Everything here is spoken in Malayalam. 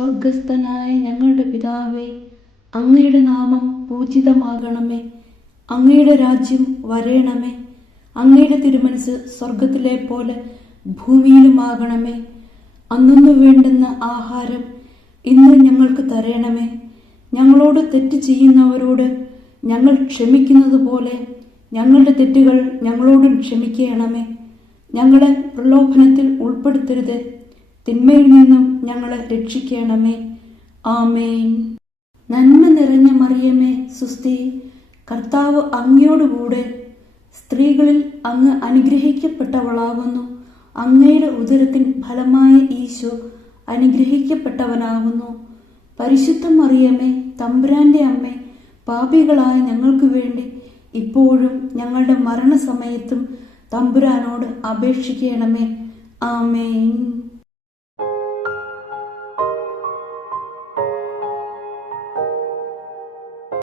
സ്വർഗസ്ഥനായ ഞങ്ങളുടെ പിതാവേ, അങ്ങയുടെ നാമം പൂജിതമാകണമേ. അങ്ങയുടെ രാജ്യം വരേണമേ. അങ്ങയുടെ തിരുമനസ് സ്വർഗത്തിലെ പോലെ ഭൂമിയിലുമാകണമേ. അന്നു വേണ്ടുന്ന ആഹാരം ഇന്ന് ഞങ്ങൾക്ക് തരണമേ. ഞങ്ങളോട് തെറ്റ് ചെയ്യുന്നവരോട് ഞങ്ങൾ ക്ഷമിക്കുന്നത് പോലെ ഞങ്ങളുടെ തെറ്റുകൾ ഞങ്ങളോടും ക്ഷമിക്കണമേ. ഞങ്ങളെ പ്രലോഭനത്തിൽ ഉൾപ്പെടുത്തരുത്, തിന്മയിൽ നിന്നും ഞങ്ങളെ രക്ഷിക്കണമേ. ആമേൻ. നന്മ നിറഞ്ഞ മറിയമേ, സുസ്തി, കർത്താവ് അങ്ങയോടുകൂടെ സ്ത്രീകളിൽ അങ്ങ് അനുഗ്രഹിക്കപ്പെട്ടവളാകുന്നു. അങ്ങയുടെ ഉദരത്തിൻ ഫലമായ ഈശോ അനുഗ്രഹിക്കപ്പെട്ടവനാകുന്നു. പരിശുദ്ധ മറിയമേ, തമ്പുരാന്റെ അമ്മേ, പാപികളായ ഞങ്ങൾക്ക് വേണ്ടി ഇപ്പോഴും ഞങ്ങളുടെ മരണസമയത്തും തമ്പുരാനോട് അപേക്ഷിക്കണമേ. ആമേൻ.